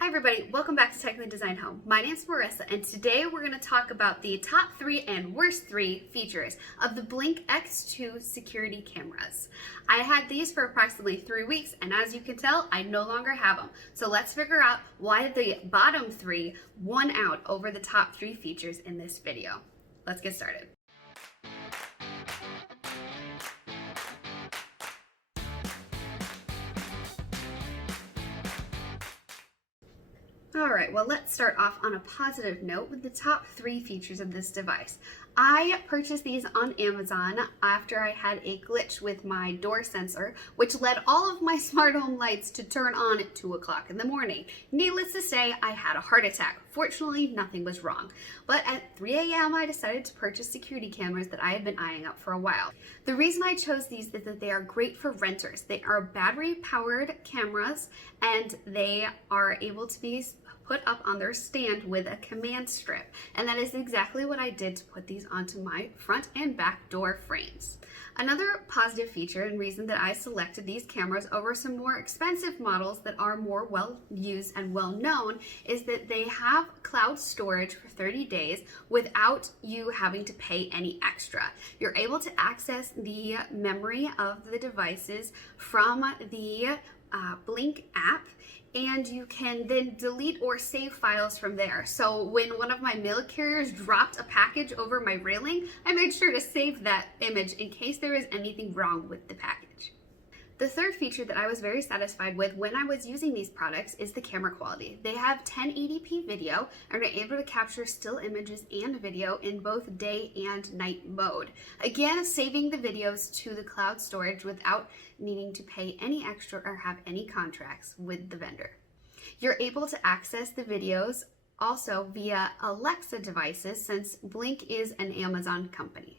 Hi everybody, welcome back to Technically Designed Home. My name's Marissa and today we're going to talk about the top 3 and worst 3 features of the Blink X2 security cameras. I had these for approximately 3 weeks and as you can tell, I no longer have them. So let's figure out why the bottom 3 won out over the top 3 features in this video. Let's get started. Alright, well let's start off on a positive note with the top 3 features of this device. I purchased these on Amazon after I had a glitch with my door sensor, which led all of my smart home lights to turn on at 2 o'clock in the morning. Needless to say, I had a heart attack. Fortunately, nothing was wrong. But at 3 a.m. I decided to purchase security cameras that I had been eyeing up for a while. The reason I chose these is that they are great for renters. They are battery-powered cameras and they are able to be put up on their stand with a command strip. And that is exactly what I did to put these onto my front and back door frames. Another positive feature and reason that I selected these cameras over some more expensive models that are more well used and well known is that they have cloud storage for 30 days without you having to pay any extra. You're able to access the memory of the devices from the Blink app, and you can then delete or save files from there. So when one of my mail carriers dropped a package over my railing, I made sure to save that image in case there is anything wrong with the package. The third feature that I was very satisfied with when I was using these products is the camera quality. They have 1080p video and are able to capture still images and video in both day and night mode. Again, saving the videos to the cloud storage without needing to pay any extra or have any contracts with the vendor. You're able to access the videos also via Alexa devices since Blink is an Amazon company.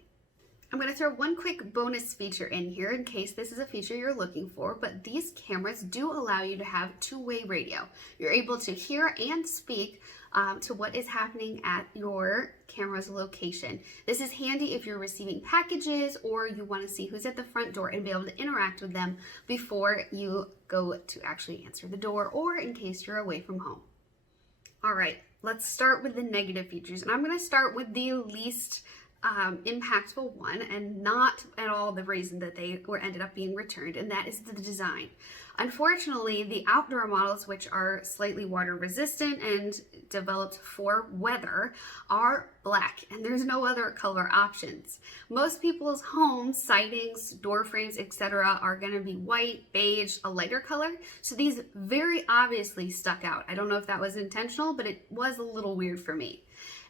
I'm going to throw one quick bonus feature in here in case this is a feature you're looking for, but these cameras do allow you to have two-way radio. You're able to hear and speak to what is happening at your camera's location. This is handy if you're receiving packages or you want to see who's at the front door and be able to interact with them before you go to actually answer the door or in case you're away from home. All right, let's start with the negative features, and I'm going to start with the least impactful one and not at all the reason that they ended up being returned, and that is the design. Unfortunately, the outdoor models, which are slightly water resistant and developed for weather, are black and there's no other color options. Most people's homes, sidings, door frames, etc. are going to be white, beige, a lighter color, so these very obviously stuck out. I don't know if that was intentional, but it was a little weird for me.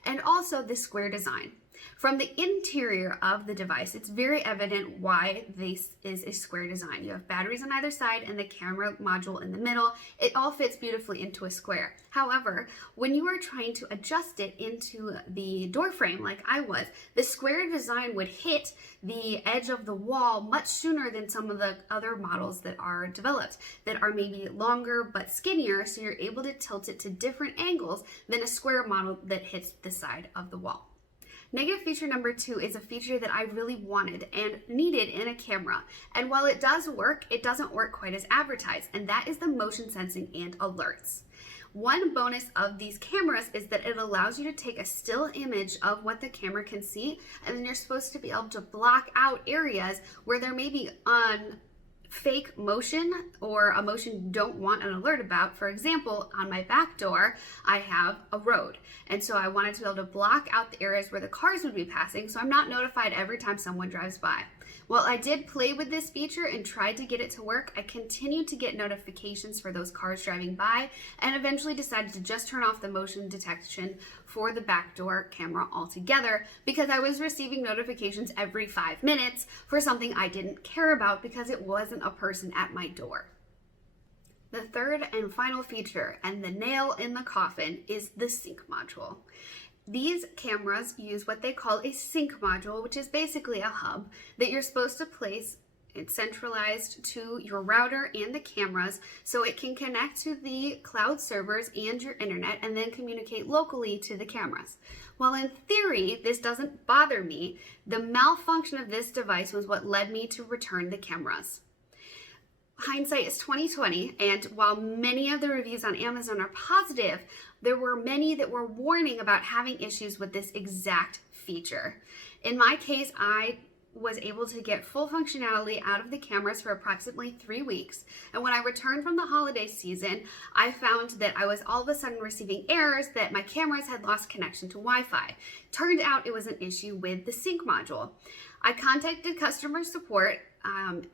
And also the square design. From the interior of the device, it's very evident why this is a square design. You have batteries on either side and the camera module in the middle. It all fits beautifully into a square. However, when you are trying to adjust it into the door frame like I was, the square design would hit the edge of the wall much sooner than some of the other models that are developed that are maybe longer but skinnier, so you're able to tilt it to different angles than a square model that hits the side of the wall. Negative feature number 2 is a feature that I really wanted and needed in a camera. And while it does work, it doesn't work quite as advertised, and that is the motion sensing and alerts. One bonus of these cameras is that it allows you to take a still image of what the camera can see, and then you're supposed to be able to block out areas where there may be fake motion or a motion you don't want an alert about. For example, on my back door, I have a road. And so I wanted to be able to block out the areas where the cars would be passing so I'm not notified every time someone drives by. While I did play with this feature and tried to get it to work, I continued to get notifications for those cars driving by and eventually decided to just turn off the motion detection for the back door camera altogether because I was receiving notifications every 5 minutes for something I didn't care about because it wasn't a person at my door. The third and final feature, and the nail in the coffin, is the sync module. These cameras use what they call a sync module, which is basically a hub that you're supposed to place. It's centralized to your router and the cameras so it can connect to the cloud servers and your internet and then communicate locally to the cameras. While in theory this doesn't bother me, the malfunction of this device was what led me to return the cameras. hindsight is 2020, and while many of the reviews on Amazon are positive, there were many that were warning about having issues with this exact feature. In my case, I was able to get full functionality out of the cameras for approximately 3 weeks. And when I returned from the holiday season, I found that I was all of a sudden receiving errors that my cameras had lost connection to Wi-Fi. Turned out it was an issue with the sync module. I contacted customer support,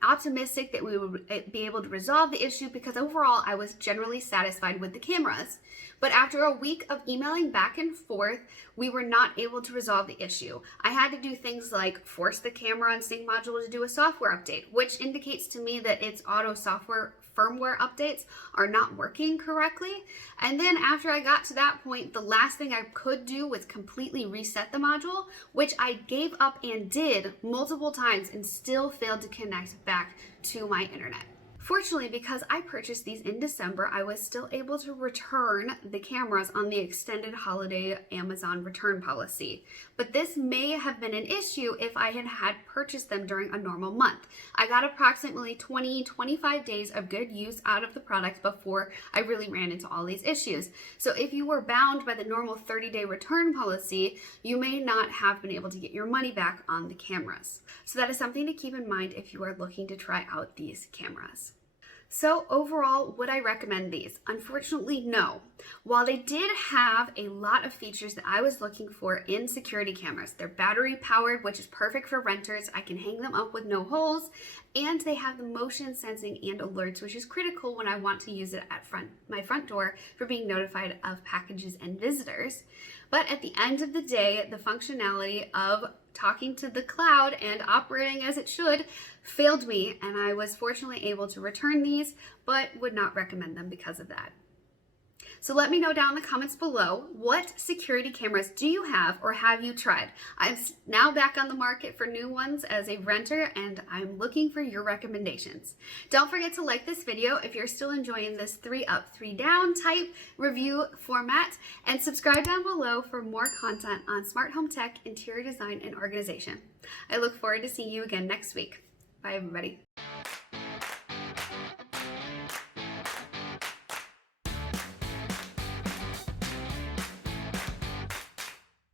optimistic that we would be able to resolve the issue because overall I was generally satisfied with the cameras. But after a week of emailing back and forth, we were not able to resolve the issue. I had to do things like force the camera and sync module to do a software update, which indicates to me that its auto software firmware updates are not working correctly. And then after I got to that point, the last thing I could do was completely reset the module, which I gave up and did multiple times and still failed to connect back to my internet. Fortunately, because I purchased these in December, I was still able to return the cameras on the extended holiday Amazon return policy. But this may have been an issue if I had purchased them during a normal month. I got approximately 20-25 days of good use out of the product before I really ran into all these issues. So if you were bound by the normal 30-day return policy, you may not have been able to get your money back on the cameras. So that is something to keep in mind if you are looking to try out these cameras. So overall, would I recommend these? Unfortunately, no. While they did have a lot of features that I was looking for in security cameras, they're battery powered, which is perfect for renters. I can hang them up with no holes, and they have the motion sensing and alerts, which is critical when I want to use it at my front door for being notified of packages and visitors. But at the end of the day, the functionality of talking to the cloud and operating as it should failed me, and I was fortunately able to return these, but would not recommend them because of that. So let me know down in the comments below, what security cameras do you have or have you tried? I'm now back on the market for new ones as a renter, and I'm looking for your recommendations. Don't forget to like this video if you're still enjoying this 3 up, 3 down type review format, and subscribe down below for more content on smart home tech, interior design, and organization. I look forward to seeing you again next week. Bye, everybody.